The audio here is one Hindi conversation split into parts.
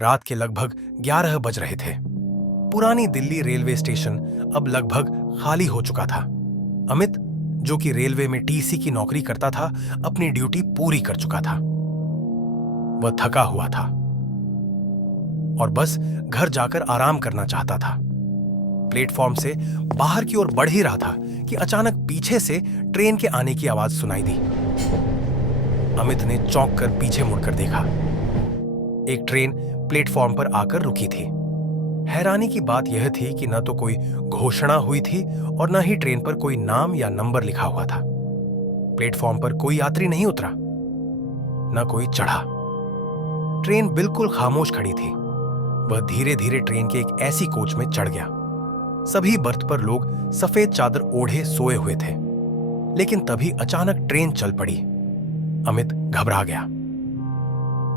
रात के लगभग 11 बज रहे थे। पुरानी दिल्ली रेलवे स्टेशन अब लगभग खाली हो चुका था। अमित, जो कि रेलवे में टीसी की नौकरी करता था, अपनी ड्यूटी पूरी कर चुका था। वह थका हुआ था और बस घर जाकर आराम करना चाहता था। प्लेटफॉर्म से बाहर की ओर बढ़ ही रहा था कि अचानक पीछे से ट्रेन के आने की आवाज सुनाई दी। अमित ने चौंक कर पीछे मुड़कर देखा। एक ट्रेन प्लेटफॉर्म पर आकर रुकी थी। हैरानी की बात यह थी कि न तो कोई घोषणा हुई थी और न ही ट्रेन पर कोई नाम या नंबर लिखा हुआ था। प्लेटफॉर्म पर कोई यात्री नहीं उतरा, न कोई चढ़ा। ट्रेन बिल्कुल खामोश खड़ी थी। वह धीरे धीरे ट्रेन के एक ऐसी कोच में चढ़ गया। सभी बर्थ पर लोग सफेद चादर ओढ़े सोए हुए थे। लेकिन तभी अचानक ट्रेन चल पड़ी। अमित घबरा गया।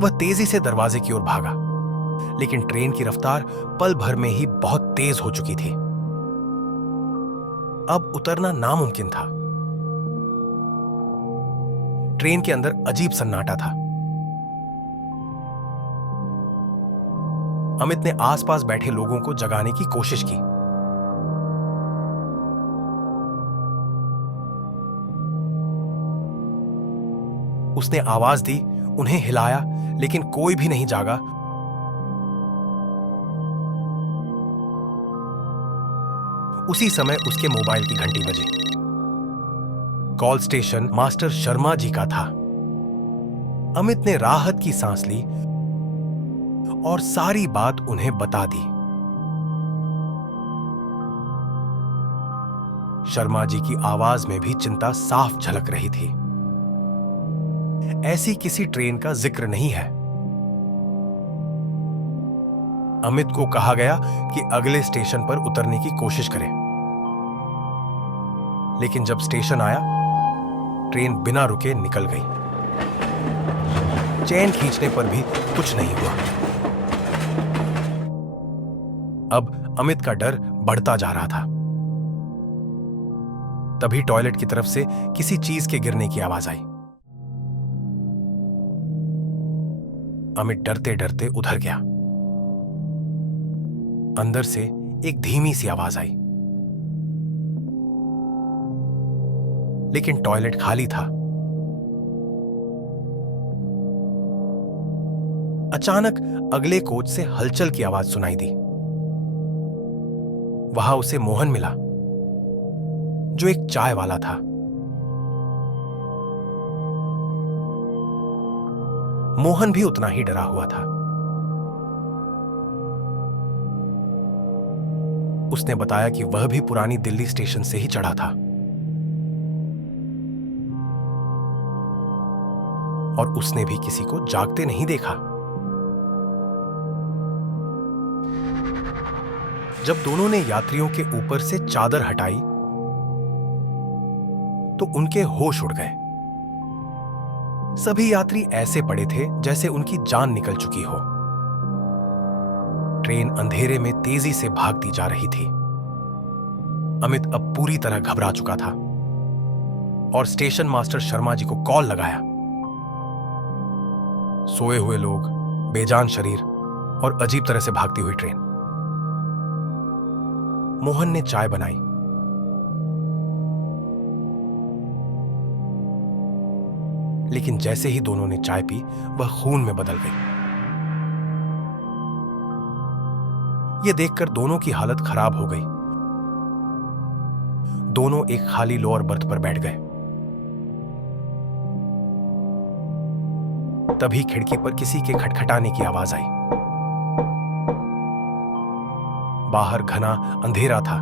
वह तेजी से दरवाजे की ओर भागा, लेकिन ट्रेन की रफ्तार पल भर में ही बहुत तेज हो चुकी थी। अब उतरना नामुमकिन था। ट्रेन के अंदर अजीब सन्नाटा था। अमित ने आसपास बैठे लोगों को जगाने की कोशिश की। उसने आवाज दी, उन्हें हिलाया, लेकिन कोई भी नहीं जागा। उसी समय उसके मोबाइल की घंटी बजी। Call station master Sharma ji का था। अमित ने राहत की सांस ली और सारी बात उन्हें बता दी। शर्मा जी की आवाज में भी चिंता साफ झलक रही थी। ऐसी किसी ट्रेन का जिक्र नहीं है। अमित को कहा गया कि अगले स्टेशन पर उतरने की कोशिश करें। लेकिन जब स्टेशन आया, ट्रेन बिना रुके निकल गई। चेन खींचने पर भी कुछ नहीं हुआ। अब अमित का डर बढ़ता जा रहा था। तभी टॉयलेट की तरफ से किसी चीज के गिरने की आवाज आई। अमित डरते डरते उधर गया। अंदर से एक धीमी सी आवाज आई, लेकिन टॉयलेट खाली था। अचानक अगले कोच से हलचल की आवाज सुनाई दी। वहां उसे मोहन मिला, जो एक चाय वाला था। मोहन भी उतना ही डरा हुआ था। उसने बताया कि वह भी पुरानी दिल्ली स्टेशन से ही चढ़ा था और उसने भी किसी को जागते नहीं देखा। जब दोनों ने यात्रियों के ऊपर से चादर हटाई तो उनके होश उड़ गए। सभी यात्री ऐसे पड़े थे जैसे उनकी जान निकल चुकी हो। ट्रेन अंधेरे में तेजी से भागती जा रही थी। अमित अब पूरी तरह घबरा चुका था और स्टेशन मास्टर शर्मा जी को कॉल लगाया। सोए हुए लोग, बेजान शरीर और अजीब तरह से भागती हुई ट्रेन। मोहन ने चाय बनाई। लेकिन जैसे ही दोनों ने चाय पी, वह खून में बदल गई। यह देखकर दोनों की हालत खराब हो गई। दोनों एक खाली लोअर बर्थ पर बैठ गए। तभी खिड़की पर किसी के खटखटाने की आवाज आई। बाहर घना अंधेरा था,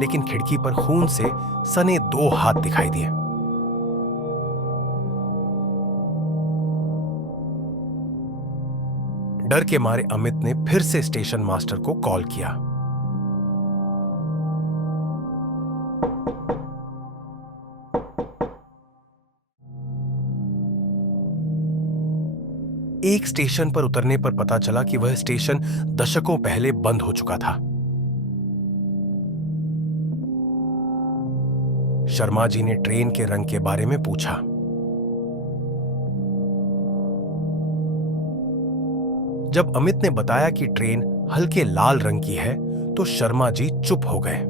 लेकिन खिड़की पर खून से सने 2 हाथ दिखाई दिए। डर के मारे अमित ने फिर से स्टेशन मास्टर को कॉल किया। एक स्टेशन पर उतरने पर पता चला कि वह स्टेशन दशकों पहले बंद हो चुका था। शर्मा जी ने ट्रेन के रंग के बारे में पूछा। जब अमित ने बताया कि ट्रेन हल्के लाल रंग की है, तो शर्मा जी चुप हो गए।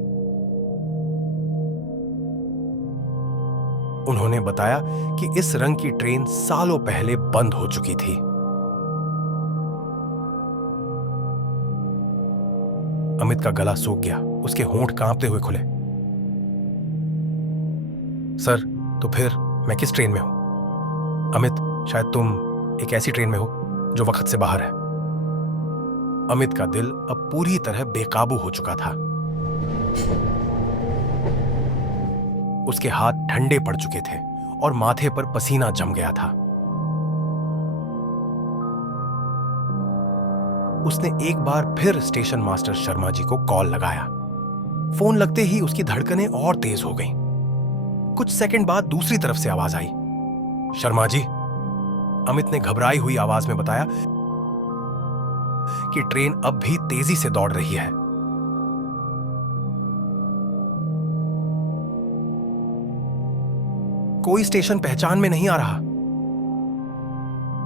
उन्होंने बताया कि इस रंग की ट्रेन सालों पहले बंद हो चुकी थी। अमित का गला सूख गया, उसके होंठ कांपते हुए खुले। सर, तो फिर मैं किस ट्रेन में हूं? अमित, शायद तुम एक ऐसी ट्रेन में हो जो वक्त से बाहर है। अमित का दिल अब पूरी तरह बेकाबू हो चुका था। उसके हाथ ठंडे पड़ चुके थे और माथे पर पसीना जम गया था। उसने एक बार फिर स्टेशन मास्टर शर्मा जी को कॉल लगाया। फोन लगते ही उसकी धड़कनें और तेज हो गईं। कुछ सेकंड बाद दूसरी तरफ से आवाज आई। शर्मा जी, अमित ने घबराई हुई आवाज में बताया कि ट्रेन अब भी तेजी से दौड़ रही है। कोई स्टेशन पहचान में नहीं आ रहा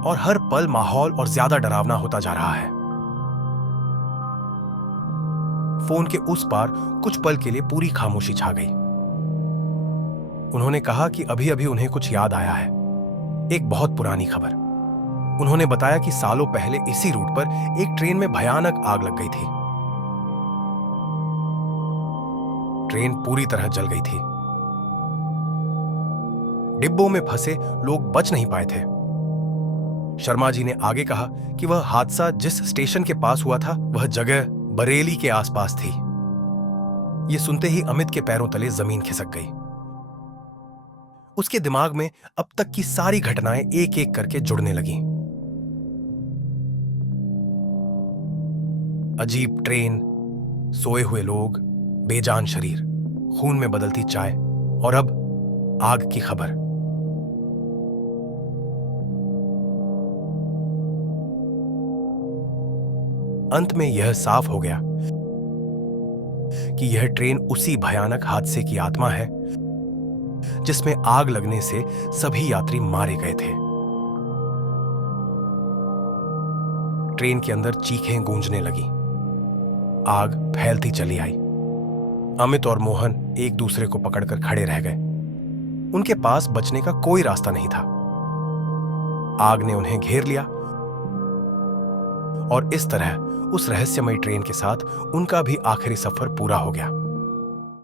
और हर पल माहौल और ज्यादा डरावना होता जा रहा है। फोन के उस पार कुछ पल के लिए पूरी खामोशी छा गई। उन्होंने कहा कि अभी अभी उन्हें कुछ याद आया है, एक बहुत पुरानी खबर। उन्होंने बताया कि सालों पहले इसी रूट पर एक ट्रेन में भयानक आग लग गई थी। ट्रेन पूरी तरह जल गई थी। डिब्बों में फंसे लोग बच नहीं पाए थे। शर्मा जी ने आगे कहा कि वह हादसा जिस स्टेशन के पास हुआ था, वह जगह बरेली के आसपास थी। यह सुनते ही अमित के पैरों तले जमीन खिसक गई। उसके दिमाग में अब तक की सारी घटनाएं एक एक करके जुड़ने लगीं। अजीब ट्रेन, सोए हुए लोग, बेजान शरीर, खून में बदलती चाय और अब आग की खबर। अंत में यह साफ हो गया कि यह ट्रेन उसी भयानक हादसे की आत्मा है जिसमें आग लगने से सभी यात्री मारे गए थे। ट्रेन के अंदर चीखें गूंजने लगी। आग फैलती चली आई। अमित और मोहन एक दूसरे को पकड़कर खड़े रह गए। उनके पास बचने का कोई रास्ता नहीं था। आग ने उन्हें घेर लिया और इस तरह उस रहस्यमयी ट्रेन के साथ उनका भी आखिरी सफर पूरा हो गया।